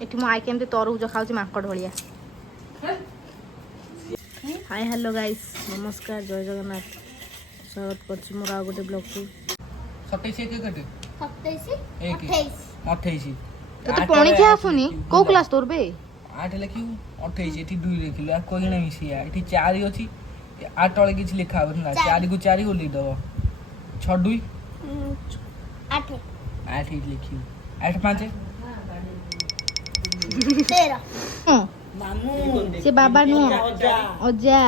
एठी मो आई केमती तरबूज खाऊची माकड़ भलिया। हाय हेलो गाइस, नमस्कार, जय जगन्नाथ। स्वागत करछि मोर आ गोटे ब्लॉग को। 27 के कटे 27 28 तो पानी क्या सुनी को क्लास तोर बे 8 लिखिउ 28 एठी 2 लिखिलु आ कोइ ना मिसिया एठी 4 अछि 8 तळे किछ लिखा हो ना 4 को 4 को लिख दबो 6 2 8 8 लिखिउ 8 5 13 मामू से बाबा नु अजा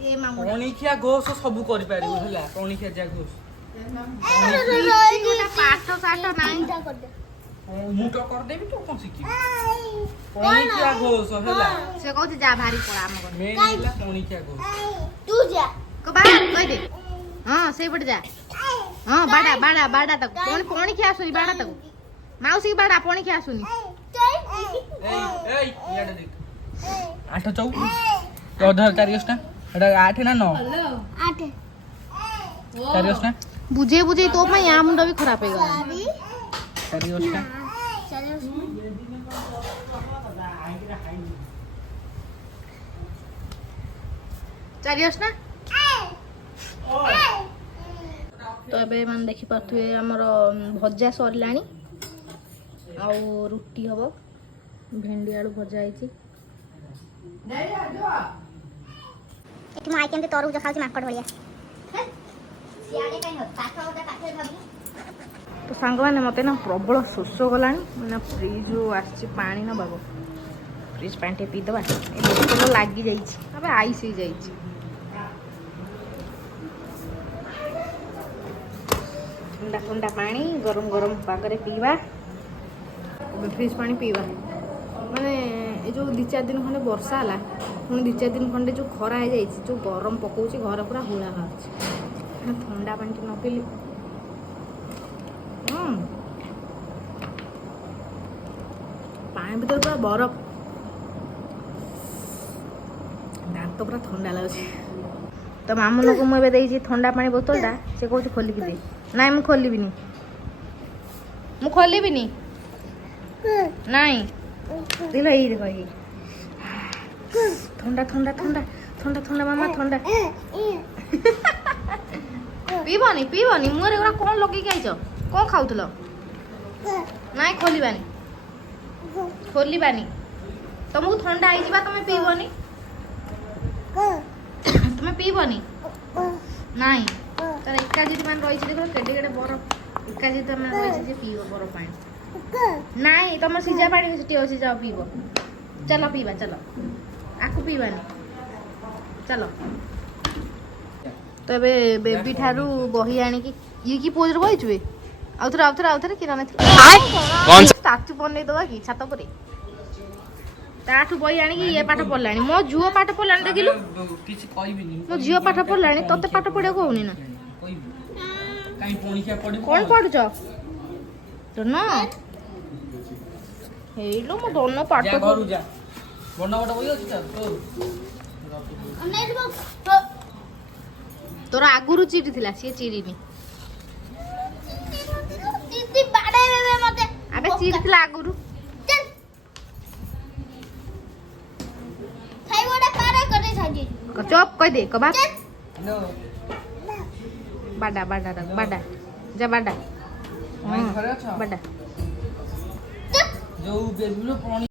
ए मामू पणिखिया घोष सब करि पारिबो हला पणिखिया जा घोष पाठ साठ नाही मु तो कर देबी तो कोन सिकी पणिखिया घोष हला से कहू जा भारी पड़ा हम घर मेन हला पणिखिया घोष तू जा को बाहर कह दे हां से पड़ जा हां बाडा बाडा बाडा तक कोन खिया सुनी बाडा तक माउसी बाडा पानी खिया सुनी ए याडे देख 8 4 तो आधार कारियस ना एटा 8 ना 9 8 कारियस ना बुझे बुझे तो मैं या मुंडा भी खराब है गया कारियस ना चारियस ना तो अबे मान देखि पाथुए हमर भजा सरलानी आ रुटी हबो भेंडी आलू भजा आइछि एठी माई केमते तरबूज खाऊची माकड़ भलिया सियाडे काई हो काठ ओटा काठे भाबी तो सांग मैंने मत ना प्रबल शोष गला मैंने फ्रिज आसी पानी ना बाबू फ्रिज पानी पीदबा बोतल लगी जाइए आईस हो जाइए ठंडा ठंडा पानी गरम गरम पागरे पीवा फ्रिज पानी पीवा माने ये जो 2-4 दिन खंडे वर्षा है पुणी 2-4 दिन खंडे जो खरा है जो गरम पकाउछ घर पूरा हुला बाहर ठंडा पानी न पीली पानी भीतर पूरा बरफ दांत पूरा ठंडा लगे तो मामू लोग मुझे ठंडा पानी बोतलटा से कौन खोलिकी दे ना मु खोलिबिनी मु खोलिबिनी नाई दिल ये देखो ये ठंडा ठंडा ठंडा ठंडा ठंडा मामा ठंडा पीबनी मुहर एगुरा कौन लगे आईच कौन खाऊल नाई खोलिबानी तुमको ठंडा आई तुम पीबनी तुम पीबनी नाई तर एका जी मान रही देख केडे केडे बरफ एका जी तुम रही पीब बरफ पानी नाई तुम सीजा पानी सीटी अच्छी जाओ पीब चलो पीवा चलो आकु पीबानी चलो तो ए बेबी ठारू बही आनिकी ये की पोज रे बहिचुए आउथरे कि ना कौन स्टाचू बनै दवा कि छात पर ताठू बही आनिकी ये पाठ पढ़लानी मो झुओ पाठ पढ़लानी देखिलु किछ कहबिनी मो झियो पाठ पढ़लानी तते पाठ पढ़िया को होनी ना काई पणिखिया पढिबो कौन पढ़ुछ तो ना हेलो मो दोनो पाठ जा घरु जा बन्ना बटा बई अछि त तोर आगुरु चिड़ी थिला से चिड़ीनी दीदी बाडे बेबे मते अबे चिड़ी थिला आगुरु चल थाई वडा पारा करे छाजी चुप कह दे कबा नो बाडा बाडा बाडा जा बाडा माई घरे छ बाडा जो बेबी लो